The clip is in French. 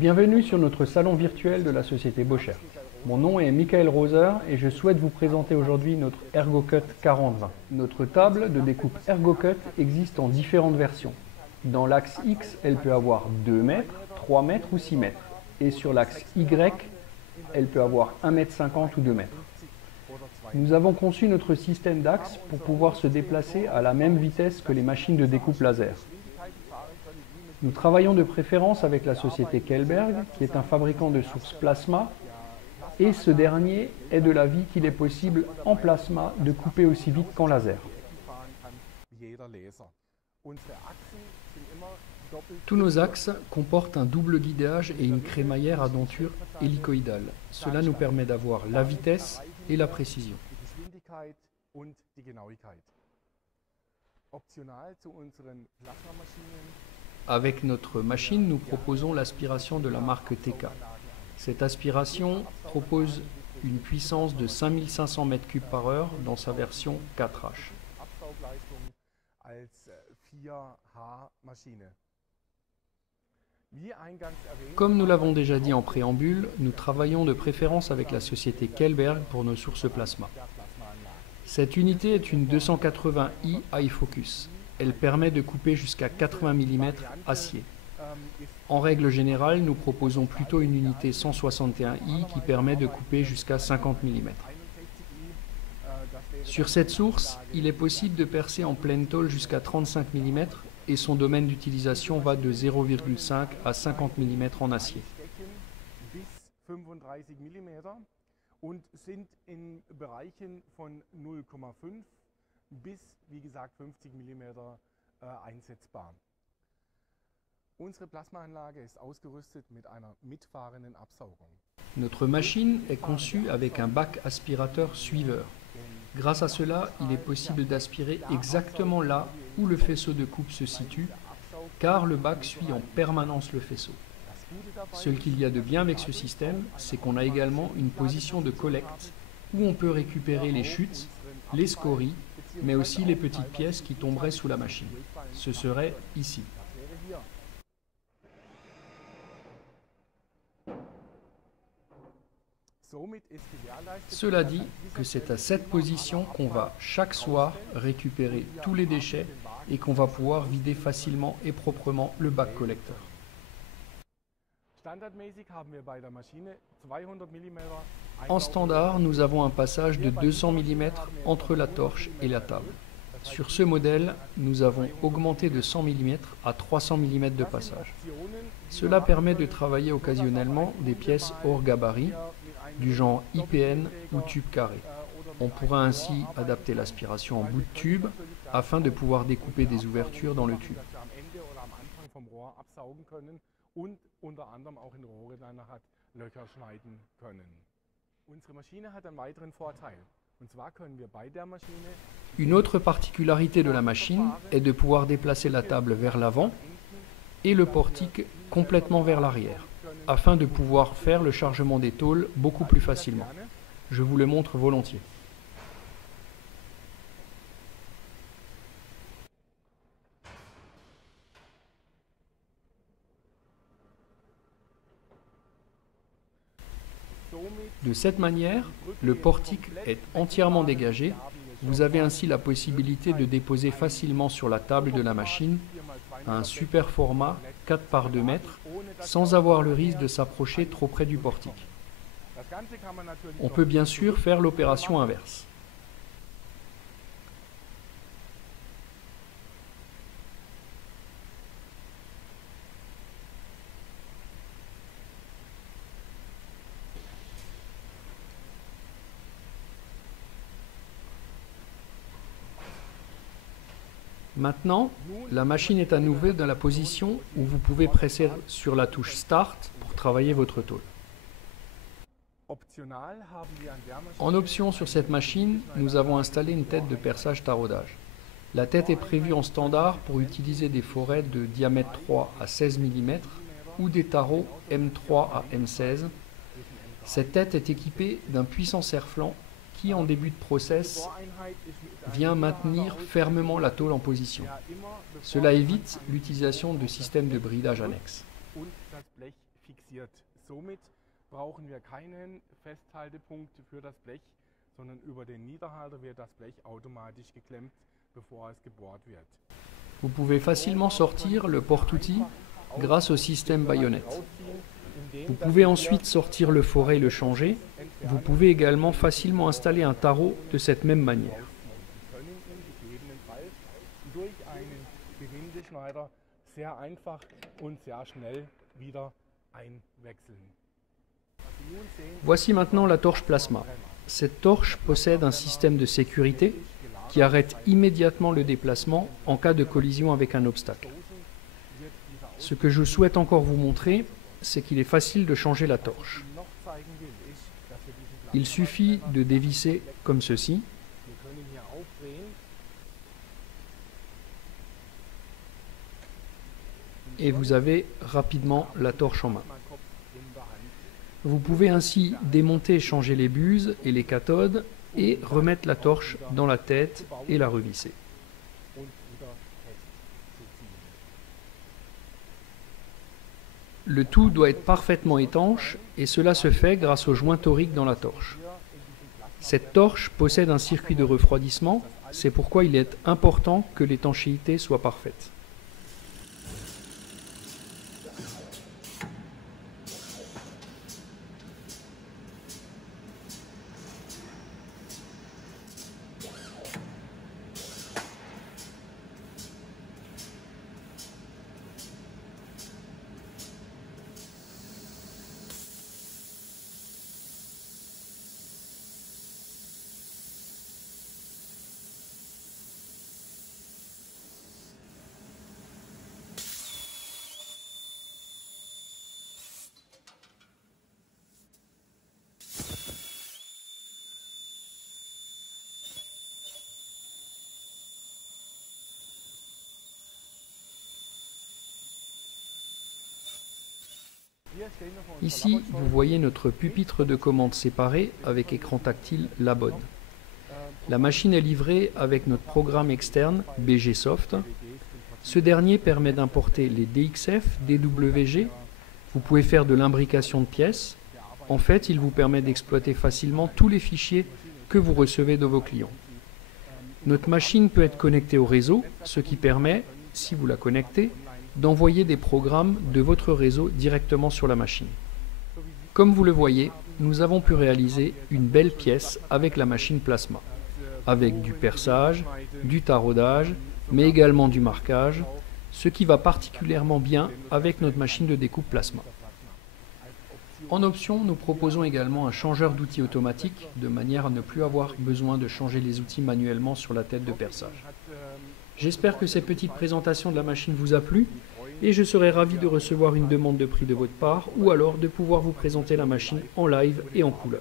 Bienvenue sur notre salon virtuel de la société Bocher. Mon nom est Michael Roser et je souhaite vous présenter aujourd'hui notre ErgoCut 4020. Notre table de découpe ErgoCut existe en différentes versions. Dans l'axe X, elle peut avoir 2 mètres, 3 mètres ou 6 mètres. Et sur l'axe Y, elle peut avoir 1,50 m ou 2 mètres. Nous avons conçu notre système d'axe pour pouvoir se déplacer à la même vitesse que les machines de découpe laser. Nous travaillons de préférence avec la société Kelberg, qui est un fabricant de sources plasma, et ce dernier est de l'avis qu'il est possible en plasma de couper aussi vite qu'en laser. Tous nos axes comportent un double guidage et une crémaillère à denture hélicoïdale. Cela nous permet d'avoir la vitesse et la précision. Avec notre machine, nous proposons l'aspiration de la marque TK. Cette aspiration propose une puissance de 5500 m3 par heure dans sa version 4H. Comme nous l'avons déjà dit en préambule, nous travaillons de préférence avec la société Kelberg pour nos sources plasma. Cette unité est une 280i High Focus. Elle permet de couper jusqu'à 80 mm acier. En règle générale, nous proposons plutôt une unité 161i qui permet de couper jusqu'à 50 mm. Sur cette source, il est possible de percer en pleine tôle jusqu'à 35 mm et son domaine d'utilisation va de 0,5 à 50 mm en acier. Und sind in Bereichen von 0,5 bis, wie gesagt, 50 mm einsetzbar. Unsere Plasmaanlage ist ausgerüstet mit einer mitfahrenden Absaugung. Notre machine est conçue avec un bac aspirateur suiveur. Grâce à cela, il est possible d'aspirer exactement là où le faisceau de coupe se situe, car le bac suit en permanence le faisceau. Ce qu'il y a de bien avec ce système, c'est qu'on a également une position de collecte où on peut récupérer les chutes, les scories, mais aussi les petites pièces qui tomberaient sous la machine. Ce serait ici. Cela dit que c'est à cette position qu'on va chaque soir récupérer tous les déchets et qu'on va pouvoir vider facilement et proprement le bac collecteur. En standard, nous avons un passage de 200 mm entre la torche et la table. Sur ce modèle, nous avons augmenté de 100 mm à 300 mm de passage. Cela permet de travailler occasionnellement des pièces hors gabarit, du genre IPN ou tube carré. On pourra ainsi adapter l'aspiration en bout de tube afin de pouvoir découper des ouvertures dans le tube. Und unter anderem auch in Rohre dann Löcher schneiden können. Unsere Maschine hat einen weiteren Vorteil. Und zwar können wir bei der Maschine. Une autre particularité de la machine est de pouvoir déplacer la table vers l'avant et le portique complètement vers l'arrière, afin de pouvoir faire le chargement des tôles beaucoup plus facilement. Je vous le montre volontiers. De cette manière, le portique est entièrement dégagé. Vous avez ainsi la possibilité de déposer facilement sur la table de la machine un super format 4 par 2 mètres sans avoir le risque de s'approcher trop près du portique. On peut bien sûr faire l'opération inverse. Maintenant, la machine est à nouveau dans la position où vous pouvez presser sur la touche Start pour travailler votre tôle. En option sur cette machine, nous avons installé une tête de perçage taraudage. La tête est prévue en standard pour utiliser des forêts de diamètre 3 à 16 mm ou des tarots M3 à M16. Cette tête est équipée d'un puissant serre-flanc qui, en début de process, vient maintenir fermement la tôle en position. Cela évite l'utilisation de systèmes de bridage annexes. fixiert. Somit brauchen wir keinen Festhaltepunkt für das Blech, sondern über den Niederhalter wird das Blech automatisch geklemmt, bevor es gebohrt wird. Vous pouvez facilement sortir le porte-outil grâce au système baïonnette. Vous pouvez ensuite sortir le foret et le changer. Vous pouvez également facilement installer un tarot de cette même manière. Sie können ihn gegebenenfalls durch einen Gewindeschneider sehr einfach und sehr schnell wieder einwechseln. Voici maintenant la torche plasma. Cette torche possède un système de sécurité qui arrête immédiatement le déplacement en cas de collision avec un obstacle. Ce que je souhaite encore vous montrer, c'est qu'il est facile de changer la torche. Il suffit de dévisser comme ceci. Et vous avez rapidement la torche en main. Vous pouvez ainsi démonter et changer les buses et les cathodes et remettre la torche dans la tête et la revisser. Le tout doit être parfaitement étanche et cela se fait grâce au joint torique dans la torche. Cette torche possède un circuit de refroidissement, c'est pourquoi il est important que l'étanchéité soit parfaite. Ici, vous voyez notre pupitre de commande séparé avec écran tactile Labode. La machine est livrée avec notre programme externe BG Soft. Ce dernier permet d'importer les DXF, DWG. Vous pouvez faire de l'imbrication de pièces. En fait, il vous permet d'exploiter facilement tous les fichiers que vous recevez de vos clients. Notre machine peut être connectée au réseau, ce qui permet, si vous la connectez, d'envoyer des programmes de votre réseau directement sur la machine. Comme vous le voyez, nous avons pu réaliser une belle pièce avec la machine plasma, avec du perçage, du taraudage, mais également du marquage, ce qui va particulièrement bien avec notre machine de découpe plasma. En option, nous proposons également un changeur d'outils automatique, de manière à ne plus avoir besoin de changer les outils manuellement sur la tête de perçage. J'espère que cette petite présentation de la machine vous a plu et je serai ravi de recevoir une demande de prix de votre part ou alors de pouvoir vous présenter la machine en live et en couleur.